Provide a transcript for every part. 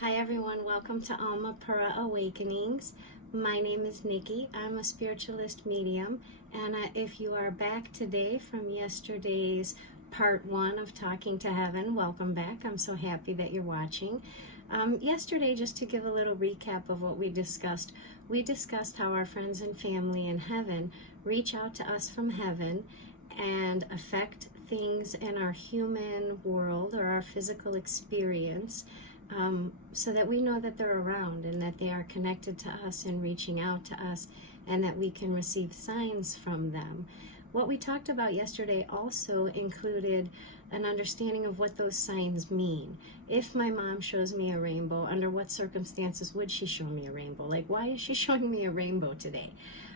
Hi everyone, welcome to Alma Pura Awakenings. My name is Nikki. I'm a spiritualist medium, and if you are back today from yesterday's part one of Talking to Heaven, welcome back. I'm so happy that you're watching. Yesterday, just to give a little recap of what we discussed how our friends and family in heaven reach out to us from heaven and affect things in our human world or our physical experience, so that we know that they're around and that they are connected to us and reaching out to us, and that we can receive signs from them. What we talked about yesterday also included an understanding of what those signs mean. If my mom shows me a rainbow, under what circumstances would she show me a rainbow? Like, why is she showing me a rainbow today?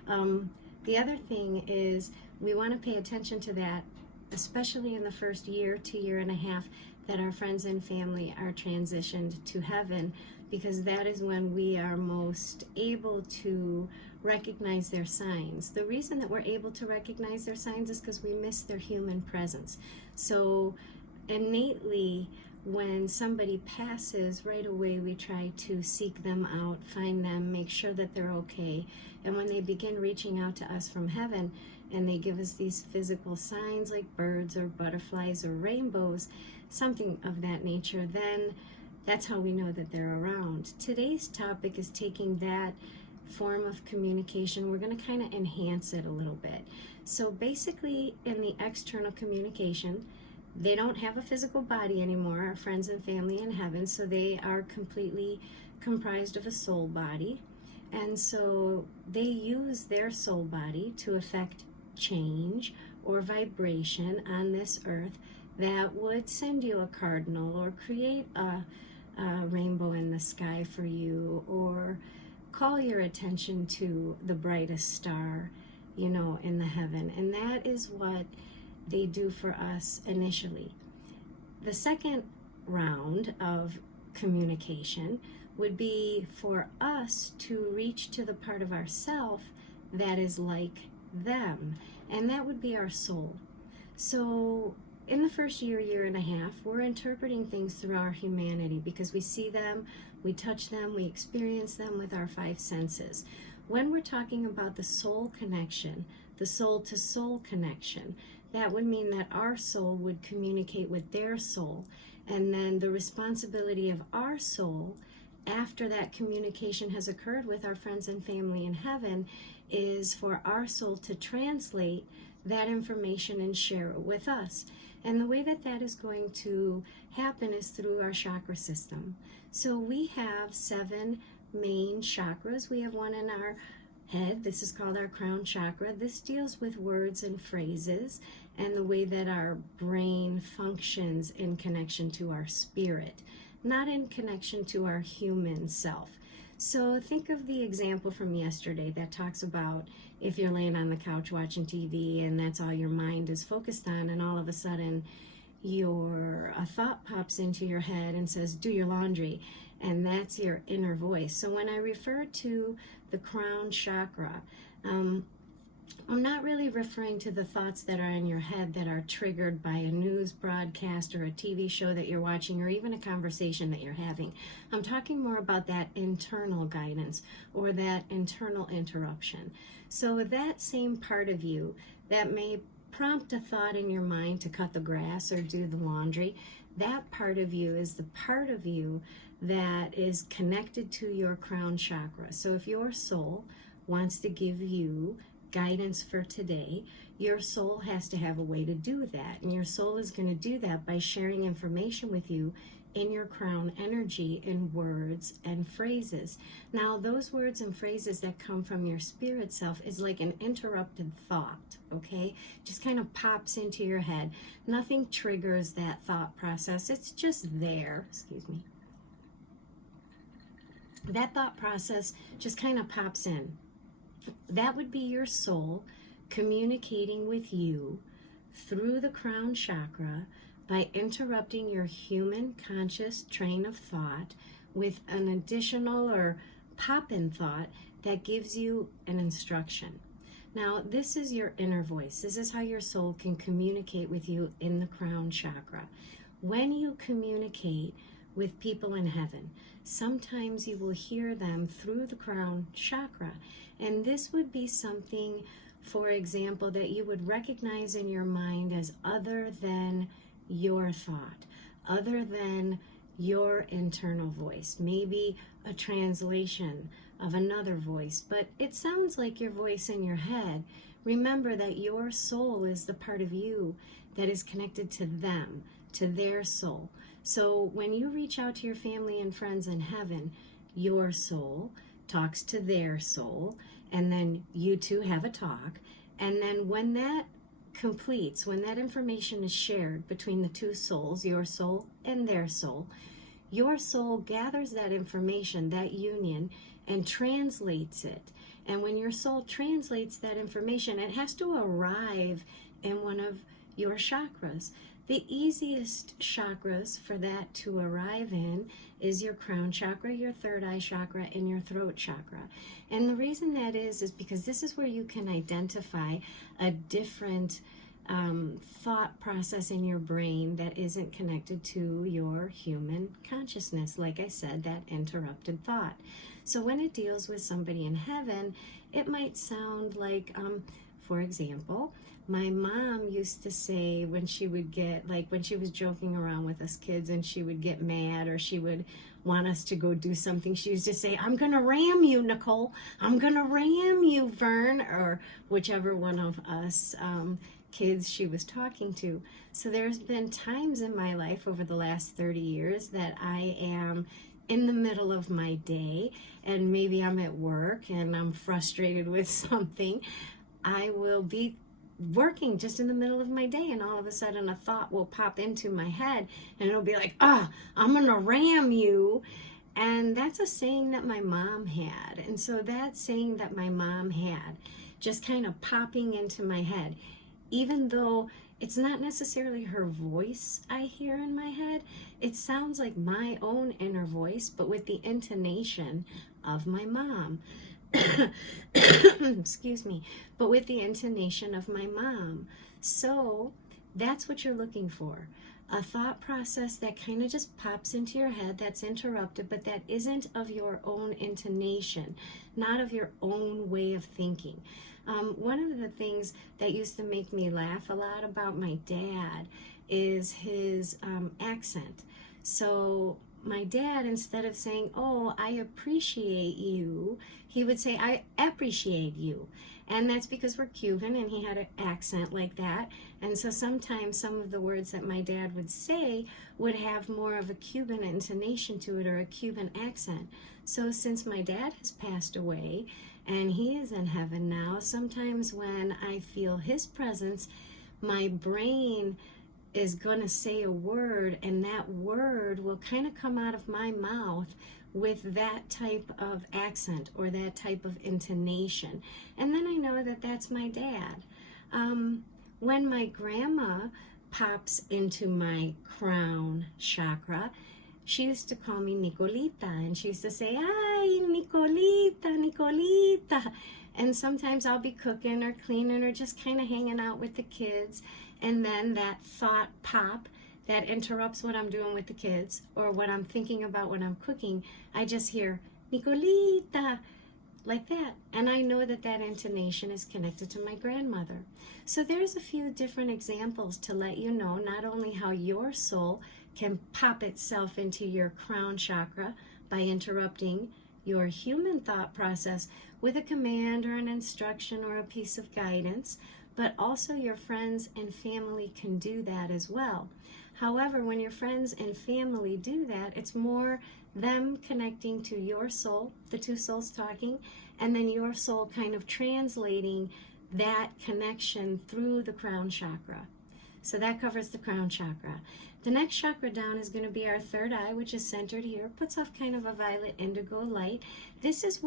The other thing is we want to pay attention to that, especially in the first year to year and a half that our friends and family are transitioned to heaven, because that is when we are most able to recognize their signs. The reason that we're able to recognize their signs is because we miss their human presence. So innately, when somebody passes, right away we try to seek them out, find them, make sure that they're okay. And when they begin reaching out to us from heaven and they give us these physical signs like birds or butterflies or rainbows, something of that nature, then that's how we know that they're around. Today's topic is taking that form of communication. We're going to kind of enhance it a little bit. So basically, in the external communication, they don't have a physical body anymore, our friends and family in heaven, so they are completely comprised of a soul body. And so they use their soul body to affect change or vibration on this earth that would send you a cardinal or create a rainbow in the sky for you, or call your attention to the brightest star, in the heaven. And that is what they do for us initially. The second round of communication would be for us to reach to the part of ourself that is like them, and that would be our soul. So in the first year and a half, we're interpreting things through our humanity because we see them, we touch them, we experience them with our five senses. When we're talking about the soul connection, the soul to soul connection, that would mean that our soul would communicate with their soul, and then the responsibility of our soul after that communication has occurred with our friends and family in heaven is for our soul to translate that information and share it with us. And the way that that is going to happen is through our chakra system. So we have 7 main chakras. We have one in our head. This is called our crown chakra. This deals with words and phrases and the way that our brain functions in connection to our spirit, not in connection to our human self. So think of the example from yesterday that talks about if you're laying on the couch watching TV and that's all your mind is focused on, and all of a sudden a thought pops into your head and says, do your laundry, and that's your inner voice. So when I refer to the crown chakra, I'm not really referring to the thoughts that are in your head that are triggered by a news broadcast or a TV show that you're watching or even a conversation that you're having. I'm talking more about that internal guidance or that internal interruption. So that same part of you that may prompt a thought in your mind to cut the grass or do the laundry, that part of you is the part of you that is connected to your crown chakra. So if your soul wants to give you guidance for today, your soul has to have a way to do that, and your soul is going to do that by sharing information with you in your crown energy in words and phrases. Now those words and phrases that come from your spirit self is like an interrupted thought, okay? Just kind of pops into your head. Nothing triggers that thought process. It's just there. Excuse me. That thought process just kind of pops in. That would be your soul communicating with you through the crown chakra by interrupting your human conscious train of thought with an additional or pop-in thought that gives you an instruction. Now, this is your inner voice. This is how your soul can communicate with you in the crown chakra. When you communicate with people in heaven. Sometimes you will hear them through the crown chakra. And this would be something, for example, that you would recognize in your mind as other than your thought, other than your internal voice, maybe a translation of another voice, but it sounds like your voice in your head. Remember that your soul is the part of you that is connected to them, to their soul. So when you reach out to your family and friends in heaven, your soul talks to their soul, and then you two have a talk. And then when that completes, when that information is shared between the two souls, your soul and their soul, your soul gathers that information, that union, and translates it. And when your soul translates that information, it has to arrive in one of your chakras. The easiest chakras for that to arrive in is your crown chakra, your third eye chakra, and your throat chakra. And the reason that is because this is where you can identify a different thought process in your brain that isn't connected to your human consciousness. Like I said, that interrupted thought. So when it deals with somebody in heaven, it might sound like, for example, my mom used to say when she would get, like when she was joking around with us kids and she would get mad or she would want us to go do something, she used to say, "I'm going to ram you, Nicole. I'm going to ram you, Vern," or whichever one of us kids she was talking to. So there's been times in my life over the last 30 years that I am in the middle of my day and maybe I'm at work and I'm frustrated with something. I will be working just in the middle of my day and all of a sudden a thought will pop into my head and it'll be like, I'm gonna ram you. And that's a saying that my mom had. And so that saying that my mom had just kind of popping into my head, even though it's not necessarily her voice I hear in my head, it sounds like my own inner voice, but with the intonation of my mom. Excuse me, but with the intonation of my mom. So that's what you're looking for. A thought process that kind of just pops into your head that's interrupted, but that isn't of your own intonation, not of your own way of thinking. One of the things that used to make me laugh a lot about my dad is his accent. So my dad, instead of saying, "Oh, I appreciate you," he would say, "I appreciate you." And that's because we're Cuban and he had an accent like that. And so sometimes some of the words that my dad would say would have more of a Cuban intonation to it or a Cuban accent. So since my dad has passed away and he is in heaven now, sometimes when I feel his presence, my brain is going to say a word and that word will kind of come out of my mouth with that type of accent or that type of intonation. And then I know that that's my dad. When my grandma pops into my crown chakra, she used to call me Nicolita, and she used to say, "Ay, Nicolita, Nicolita." And sometimes I'll be cooking or cleaning or just kind of hanging out with the kids, and then that thought pop that interrupts what I'm doing with the kids or what I'm thinking about when I'm cooking. I just hear Nicolita, like that. And I know that that intonation is connected to my grandmother. So there's a few different examples to let you know not only how your soul can pop itself into your crown chakra by interrupting your human thought process with a command or an instruction or a piece of guidance, but also your friends and family can do that as well. However, when your friends and family do that, it's more them connecting to your soul, the two souls talking, and then your soul kind of translating that connection through the crown chakra. So that covers the crown chakra. The next chakra down is going to be our third eye, which is centered here. Puts off kind of a violet indigo light. This is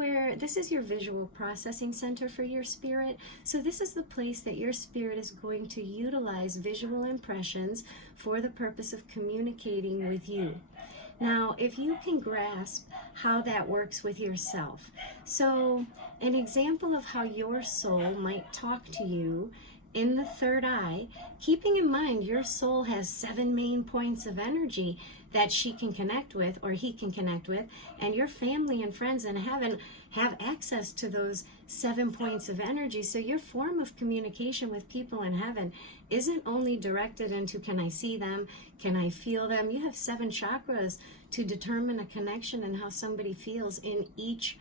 your visual processing center for your spirit. So this is the place that your spirit is going to utilize visual impressions for the purpose of communicating with you. Now, if you can grasp how that works with yourself. So an example of how your soul might talk to you in the third eye, keeping in mind your soul has 7 main points of energy that she can connect with or he can connect with, and your family and friends in heaven have access to those 7 points of energy. So your form of communication with people in heaven isn't only directed into, can I see them, can I feel them? You have 7 chakras to determine a connection and how somebody feels in each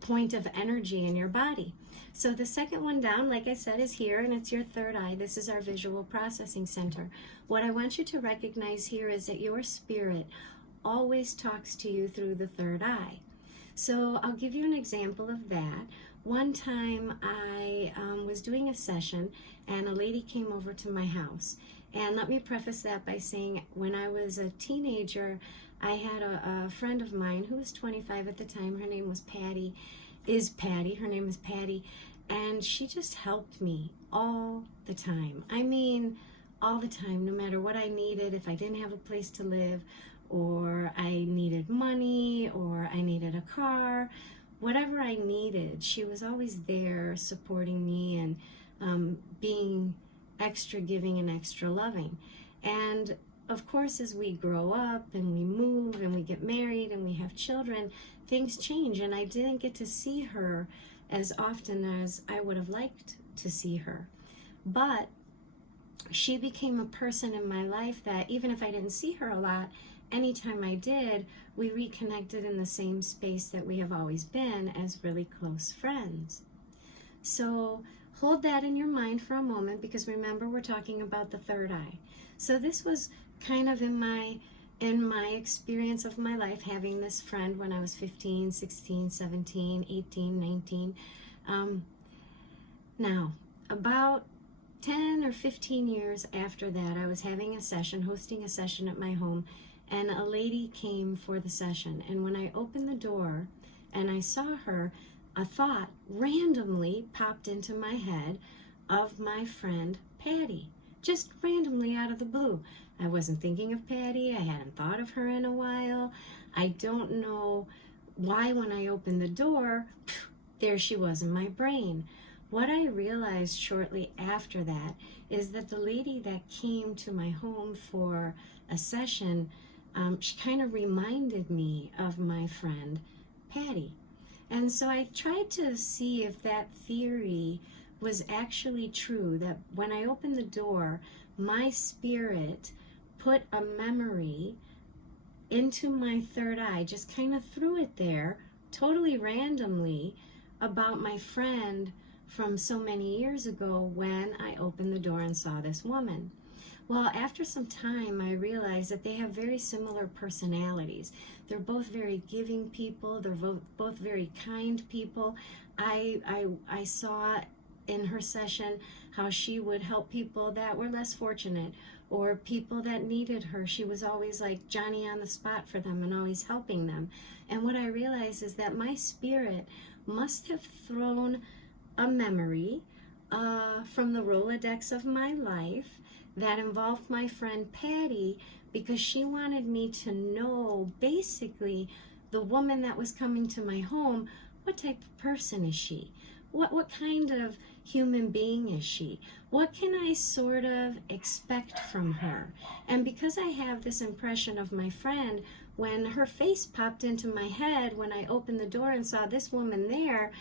point of energy in your body. So the second one down, like I said, is here, and it's your third eye. This is our visual processing center. What I want you to recognize here is that your spirit always talks to you through the third eye. So I'll give you an example of that. One time I was doing a session, and a lady came over to my house. And let me preface that by saying, when I was a teenager, I had a friend of mine who was 25 at the time. Her name was Patty. Her name is Patty. And she just helped me all the time. I mean, all the time, no matter what I needed. If I didn't have a place to live, or I needed money, or I needed a car, whatever I needed, she was always there supporting me and being extra giving and extra loving. And of course, as we grow up and we move and we get married and we have children, things change, and I didn't get to see her as often as I would have liked to see her. But she became a person in my life that even if I didn't see her a lot, anytime I did, we reconnected in the same space that we have always been as really close friends. So hold that in your mind for a moment, because remember, we're talking about the third eye. So this was kind of in my experience of my life, having this friend when I was 15, 16, 17, 18, 19. Now, about 10 or 15 years after that, I was hosting a session at my home, and a lady came for the session. And when I opened the door and I saw her, a thought randomly popped into my head of my friend Patty, just randomly out of the blue. I wasn't thinking of Patty. I hadn't thought of her in a while. I don't know why when I opened the door, there she was in my brain. What I realized shortly after that is that the lady that came to my home for a session, she kind of reminded me of my friend Patty. And so I tried to see if that theory was actually true, that when I opened the door, my spirit put a memory into my third eye, just kind of threw it there, totally randomly, about my friend from so many years ago when I opened the door and saw this woman. Well, after some time, I realized that they have very similar personalities. They're both very giving people. They're both very kind people. I saw in her session how she would help people that were less fortunate or people that needed her. She was always like Johnny on the spot for them and always helping them. And what I realized is that my spirit must have thrown a memory from the Rolodex of my life that involved my friend Patty, because she wanted me to know, basically, the woman that was coming to my home, what type of person is she? What kind of human being is she? What can I sort of expect from her? And because I have this impression of my friend, when her face popped into my head, when I opened the door and saw this woman there,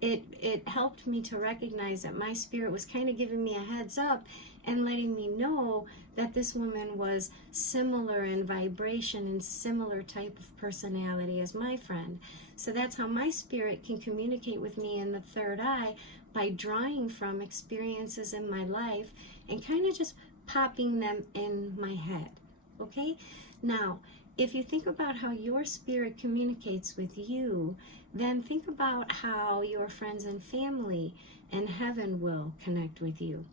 it helped me to recognize that my spirit was kind of giving me a heads up and letting me know that this woman was similar in vibration and similar type of personality as my friend. So that's how my spirit can communicate with me in the third eye, by drawing from experiences in my life and kind of just popping them in my head. Okay? Now, if you think about how your spirit communicates with you, then think about how your friends and family in heaven will connect with you.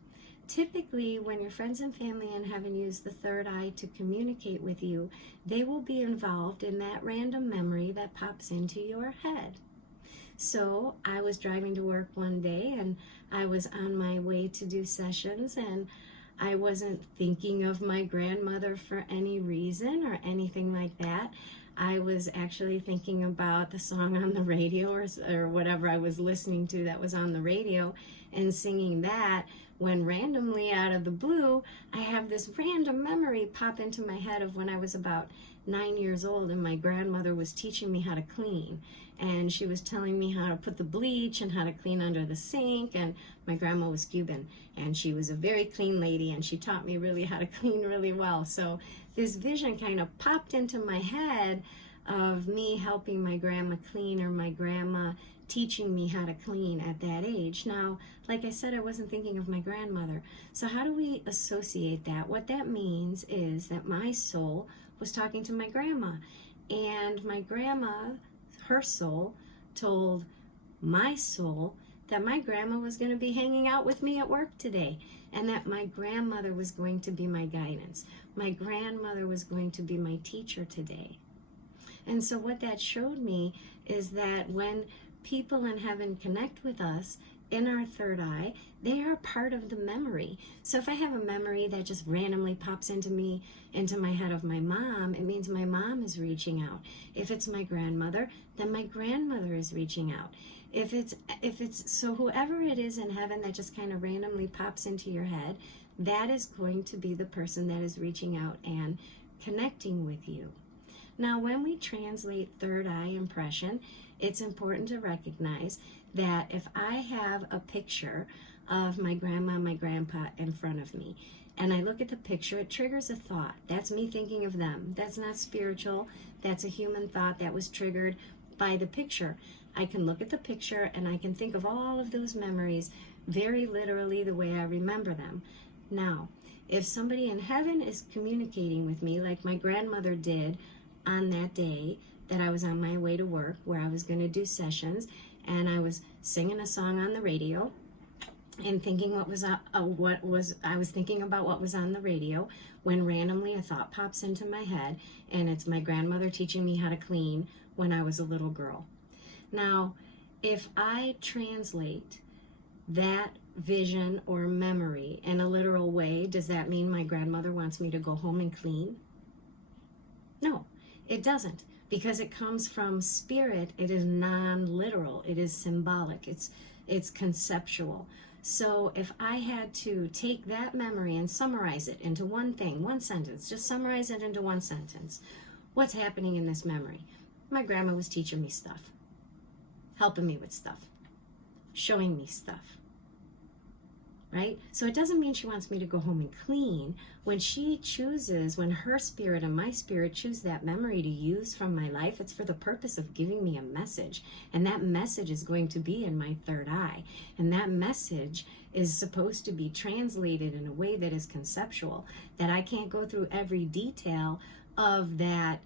Typically, when your friends and family in heaven use the third eye to communicate with you, they will be involved in that random memory that pops into your head. So I was driving to work one day, and I was on my way to do sessions, and I wasn't thinking of my grandmother for any reason or anything like that. I was actually thinking about the song on the radio, or whatever I was listening to that was on the radio, and singing that, when randomly out of the blue, I have this random memory pop into my head of when I was about 9 years old and my grandmother was teaching me how to clean. And she was telling me how to put the bleach and how to clean under the sink. And my grandma was Cuban and she was a very clean lady, and she taught me really how to clean really well. So this vision kind of popped into my head of me helping my grandma clean, or my grandma teaching me how to clean at that age. Now, like I said, I wasn't thinking of my grandmother. So how do we associate that? What that means is that my soul was talking to my grandma, and my grandma, her soul, told my soul that my grandma was going to be hanging out with me at work today, and that my grandmother was going to be my guidance. My grandmother was going to be my teacher today. And so what that showed me is that when people in heaven connect with us in our third eye, they are part of the memory. So if I have a memory that just randomly pops into my head of my mom, it means my mom is reaching out. If it's my grandmother, then my grandmother is reaching out. If it's so whoever it is in heaven that just kind of randomly pops into your head, that is going to be the person that is reaching out and connecting with you. Now, when we translate third eye impression, it's important to recognize that if I have a picture of my grandma, my grandpa in front of me, and I look at the picture, it triggers a thought. That's me thinking of them. That's not spiritual. That's a human thought that was triggered by the picture. I can look at the picture and I can think of all of those memories very literally the way I remember them. Now, if somebody in heaven is communicating with me like my grandmother did on that day that I was on my way to work, where I was going to do sessions, and I was singing a song on the radio and thinking I was thinking about what was on the radio, when randomly a thought pops into my head, and it's my grandmother teaching me how to clean when I was a little girl. Now, if I translate that vision or memory in a literal way, does that mean my grandmother wants me to go home and clean? No, it doesn't, because it comes from spirit. It is non-literal. It is symbolic. It's conceptual. So if I had to take that memory and summarize it into one thing, one sentence, just summarize it into one sentence, what's happening in this memory? My grandma was teaching me stuff, helping me with stuff, showing me stuff, right? So it doesn't mean she wants me to go home and clean. When she chooses, when her spirit and my spirit choose that memory to use from my life, it's for the purpose of giving me a message. And that message is going to be in my third eye. And that message is supposed to be translated in a way that is conceptual, that I can't go through every detail of that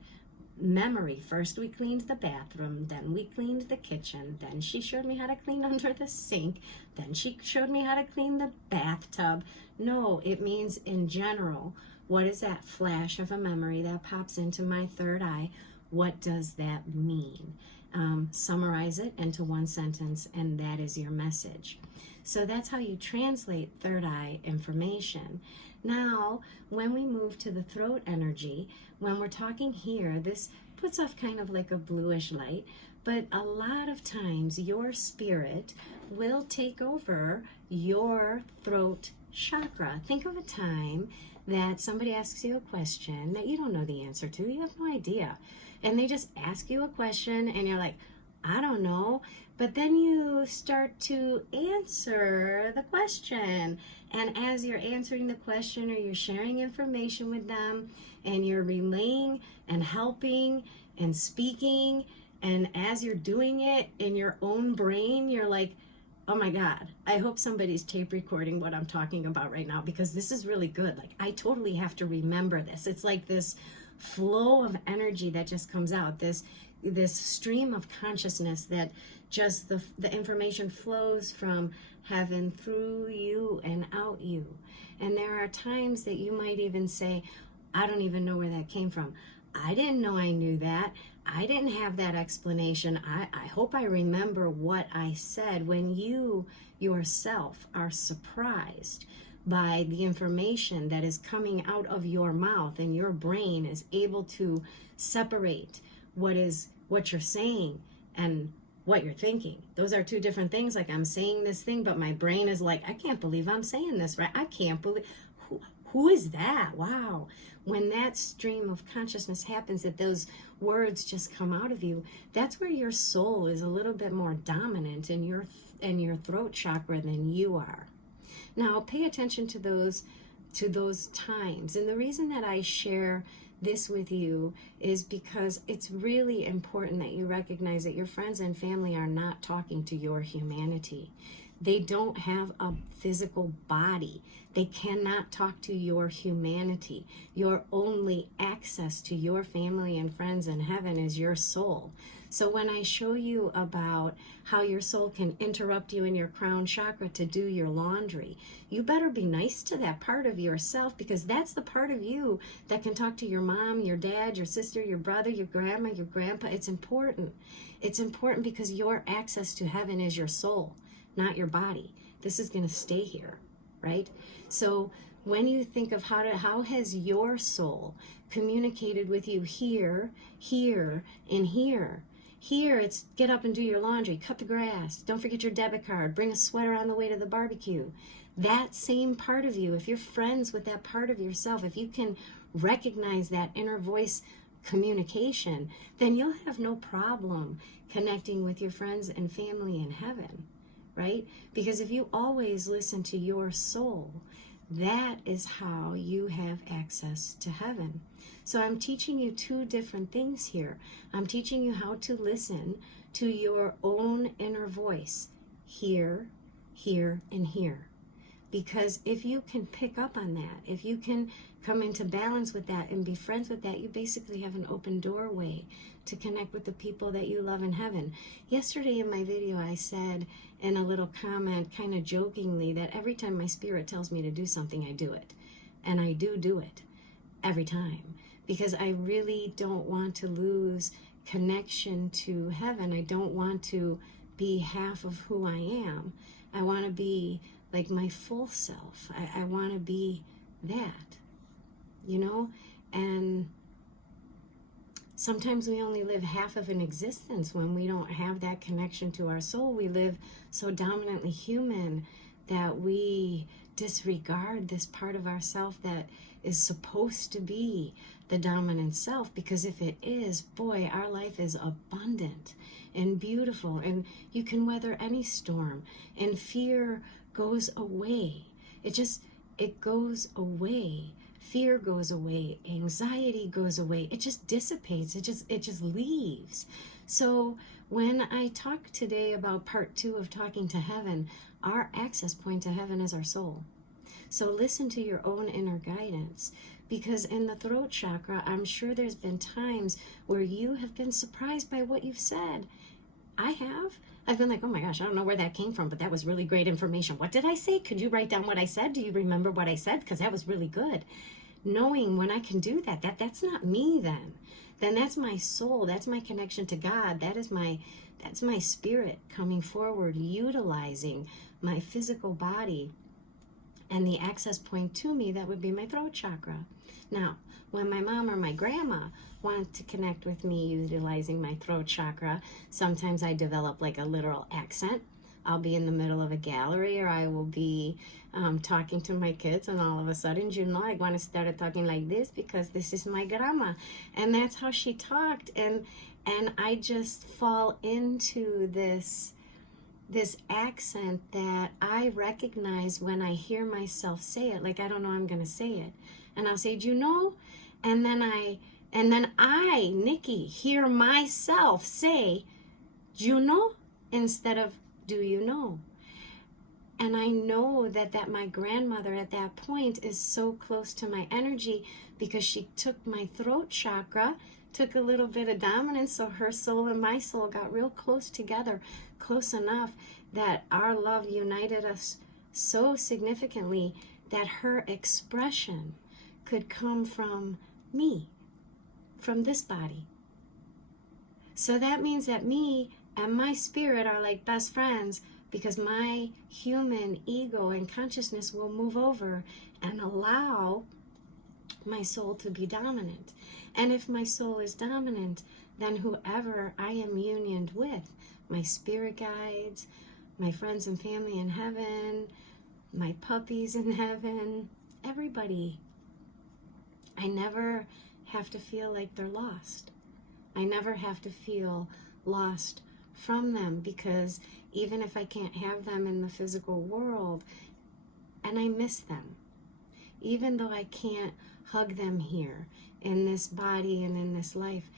memory. First we cleaned the bathroom, then we cleaned the kitchen, then she showed me how to clean under the sink, then she showed me how to clean the bathtub. No, it means in general, what is that flash of a memory that pops into my third eye? What does that mean? Summarize it into one sentence, and that is your message. So that's how you translate third eye information. Now, when we move to the throat energy, when we're talking here, this puts off kind of like a bluish light, but a lot of times your spirit will take over your throat chakra. Think of a time that somebody asks you a question that you don't know the answer to, you have no idea, and they just ask you a question and you're like, I don't know. But then you start to answer the question. And as you're answering the question, or you're sharing information with them, and you're relaying and helping and speaking, and as you're doing it in your own brain, you're like, oh my God, I hope somebody's tape recording what I'm talking about right now, because this is really good. Like, I totally have to remember this. It's like this flow of energy that just comes out, this stream of consciousness that just the information flows from heaven through you and out you. And there are times that you might even say, I don't even know where that came from. I didn't know I knew that. I didn't have that explanation. I hope I remember what I said. When you yourself are surprised by the information that is coming out of your mouth, and your brain is able to separate what you're saying and what you're thinking. Those are two different things. Like, I'm saying this thing, but my brain is like, I can't believe I'm saying this, right? I can't believe, who is that? Wow. When that stream of consciousness happens, that those words just come out of you, that's where your soul is a little bit more dominant in your throat chakra than you are. Now, pay attention to those times. And the reason that I share this with you is because it's really important that you recognize that your friends and family are not talking to your humanity. They don't have a physical body. They cannot talk to your humanity. Your only access to your family and friends in heaven is your soul. So when I show you about how your soul can interrupt you in your crown chakra to do your laundry, you better be nice to that part of yourself, because that's the part of you that can talk to your mom, your dad, your sister, your brother, your grandma, your grandpa. It's important. It's important because your access to heaven is your soul, not your body. This is going to stay here, right? So when you think of how has your soul communicated with you here, and here. Here, it's get up and do your laundry, cut the grass, don't forget your debit card, bring a sweater on the way to the barbecue. That same part of you, if you're friends with that part of yourself, if you can recognize that inner voice communication, then you'll have no problem connecting with your friends and family in heaven, right? Because if you always listen to your soul, that is how you have access to heaven. So I'm teaching you two different things here. I'm teaching you how to listen to your own inner voice, here, and here. Because if you can pick up on that, if you can come into balance with that and be friends with that, you basically have an open doorway to connect with the people that you love in heaven. Yesterday in my video, I said in a little comment, kind of jokingly, that every time my spirit tells me to do something, I do it. And I do it every time, because I really don't want to lose connection to heaven. I don't want to be half of who I am. I want to be like my full self. I want to be that, you know? And sometimes we only live half of an existence when we don't have that connection to our soul. We live so dominantly human that we disregard this part of ourself that is supposed to be the dominant self, because if it is, boy, our life is abundant and beautiful, and you can weather any storm, and fear goes away. It goes away. Fear goes away. Anxiety goes away. It just dissipates. It just leaves. So when I talk today about part 2 of Talking to Heaven, our access point to heaven is our soul. So listen to your own inner guidance, because in the throat chakra, I'm sure there's been times where you have been surprised by what you've said. I have. I've been like, oh my gosh, I don't know where that came from, but that was really great information. What did I say? Could you write down what I said? Do you remember what I said? Because that was really good. Knowing when I can do that's not me then. Then that's my soul. That's my connection to God. That's my spirit coming forward, utilizing my physical body and the access point to me, that would be my throat chakra. Now, when my mom or my grandma want to connect with me utilizing my throat chakra, sometimes I develop like a literal accent. I'll be in the middle of a gallery, or I will be talking to my kids, and all of a sudden, I want to start talking like this because this is my grandma. And that's how she talked. And I just fall into this accent that I recognize when I hear myself say it. Like, I don't know I'm going to say it. And I'll say, and then I, Nikki, hear myself say, instead of, do you know? And I know that my grandmother at that point is so close to my energy, because she took my throat chakra, took a little bit of dominance, so her soul and my soul got real close together, close enough that our love united us so significantly that her expression could come from me, from this body. So that means that me and my spirit are like best friends, because my human ego and consciousness will move over and allow my soul to be dominant. And if my soul is dominant, than whoever I am unioned with. My spirit guides, my friends and family in heaven, my puppies in heaven, everybody. I never have to feel like they're lost. I never have to feel lost from them, because even if I can't have them in the physical world, and I miss them, even though I can't hug them here in this body and in this life,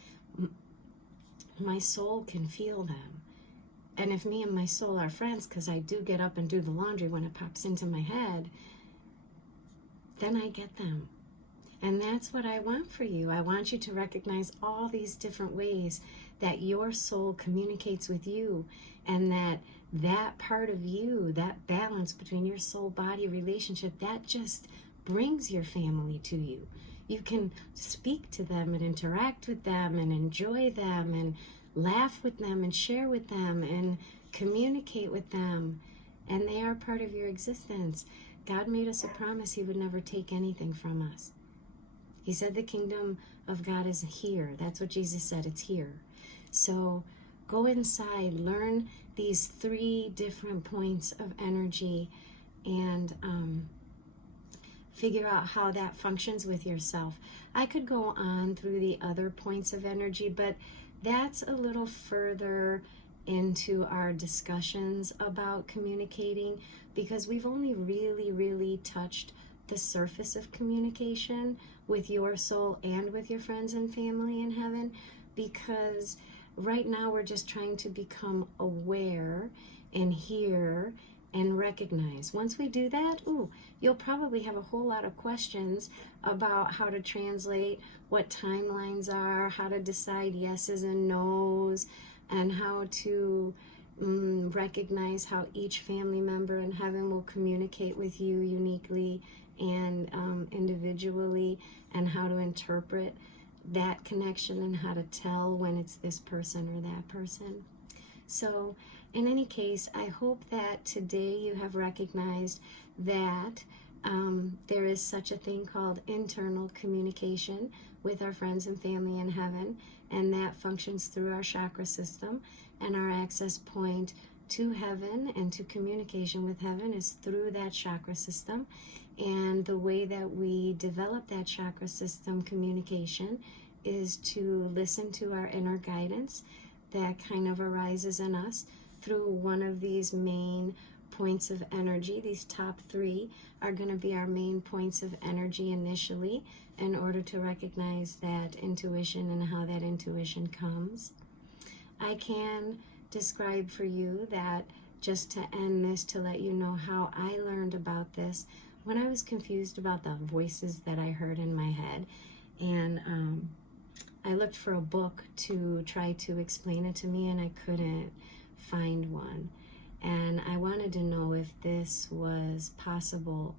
my soul can feel them. And if me and my soul are friends, because I do get up and do the laundry when it pops into my head, then I get them. And that's what I want for you. I want you to recognize all these different ways that your soul communicates with you, and that part of you, that balance between your soul-body relationship, that just brings your family to you. You can speak to them and interact with them and enjoy them and laugh with them and share with them and communicate with them. And they are part of your existence. God made us a promise He would never take anything from us. He said the kingdom of God is here. That's what Jesus said, it's here. So go inside, learn these 3 different points of energy, and figure out how that functions with yourself. I could go on through the other points of energy, but that's a little further into our discussions about communicating, because we've only really touched the surface of communication with your soul and with your friends and family in heaven, because right now we're just trying to become aware and hear and recognize. Once we do that, you'll probably have a whole lot of questions about how to translate what timelines are, how to decide yeses and nos, and how to recognize how each family member in heaven will communicate with you uniquely and individually, and how to interpret that connection and how to tell when it's this person or that person. So in any case, I hope that today you have recognized that there is such a thing called internal communication with our friends and family in heaven, and that functions through our chakra system, and our access point to heaven and to communication with heaven is through that chakra system. And the way that we develop that chakra system communication is to listen to our inner guidance that kind of arises in us through one of these main points of energy. These top 3 are going to be our main points of energy initially, in order to recognize that intuition and how that intuition comes. I can describe for you that, just to end this, to let you know how I learned about this, when I was confused about the voices that I heard in my head, and I looked for a book to try to explain it to me, and I couldn't find one. And I wanted to know if this was possible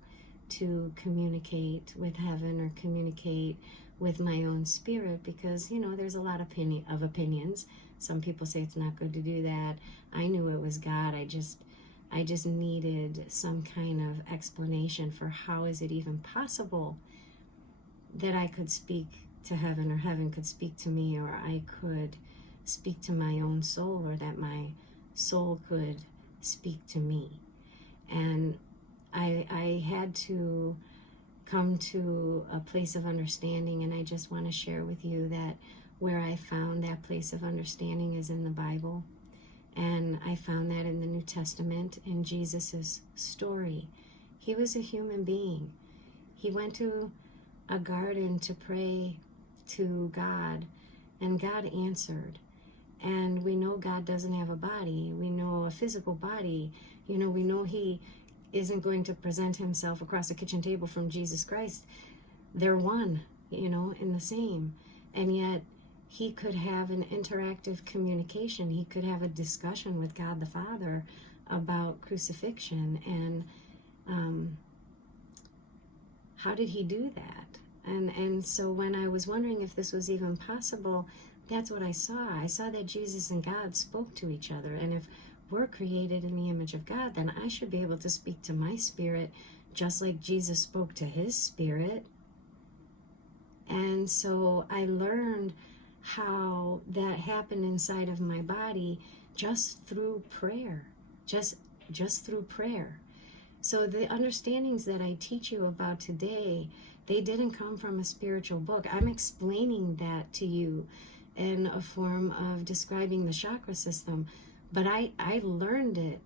to communicate with heaven or communicate with my own spirit, because, there's a lot of opinions. Some people say it's not good to do that. I knew it was God. I just needed some kind of explanation for how is it even possible that I could speak to heaven, or heaven could speak to me, or I could speak to my own soul, or that my soul could speak to me. And I had to come to a place of understanding, and I just want to share with you that where I found that place of understanding is in the Bible. And I found that in the New Testament, in Jesus's story. He was a human being. He went to a garden to pray to God, and God answered. And we know God doesn't have a body. We know a physical body. We know He isn't going to present Himself across the kitchen table from Jesus Christ. They're one, in the same. And yet He could have an interactive communication. He could have a discussion with God the Father about crucifixion. And how did He do that? And so when I was wondering if this was even possible, that's what I saw. I saw that Jesus and God spoke to each other. And if we're created in the image of God, then I should be able to speak to my spirit just like Jesus spoke to His spirit. And so I learned how that happened inside of my body just through prayer, just through prayer. So the understandings that I teach you about today, they didn't come from a spiritual book. I'm explaining that to you in a form of describing the chakra system, but I learned it.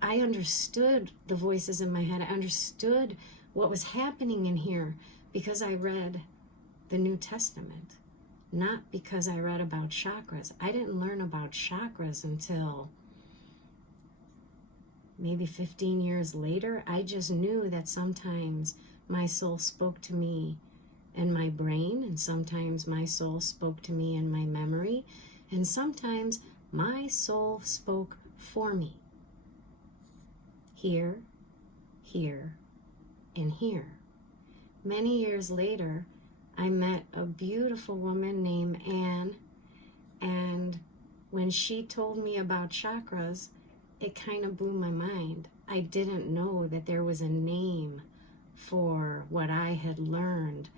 I understood the voices in my head. I understood what was happening in here because I read the New Testament, not because I read about chakras. I didn't learn about chakras until maybe 15 years later. I just knew that sometimes my soul spoke to me in my brain, and sometimes my soul spoke to me in my memory, and sometimes my soul spoke for me. Here, here, and here. Many years later, I met a beautiful woman named Anne, and when she told me about chakras, it kind of blew my mind. I didn't know that there was a name for what I had learned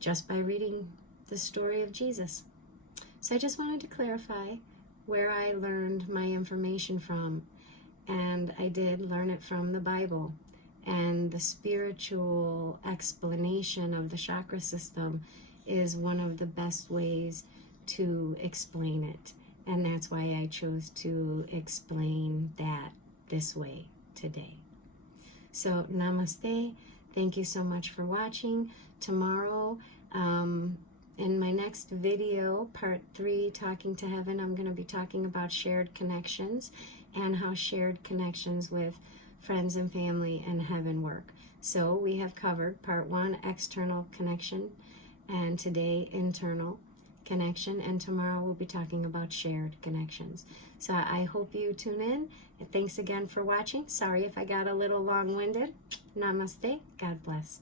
just by reading the story of Jesus. So I just wanted to clarify where I learned my information from. And I did learn it from the Bible. And the spiritual explanation of the chakra system is one of the best ways to explain it. And that's why I chose to explain that this way today. So namaste. Thank you so much for watching. Tomorrow, in my next video, part 3, Talking to Heaven, I'm going to be talking about shared connections and how shared connections with friends and family and heaven work. So we have covered part 1, external connection, and today, internal connection, and tomorrow we'll be talking about shared connections. So I hope you tune in. Thanks again for watching. Sorry if I got a little long-winded. Namaste. God bless.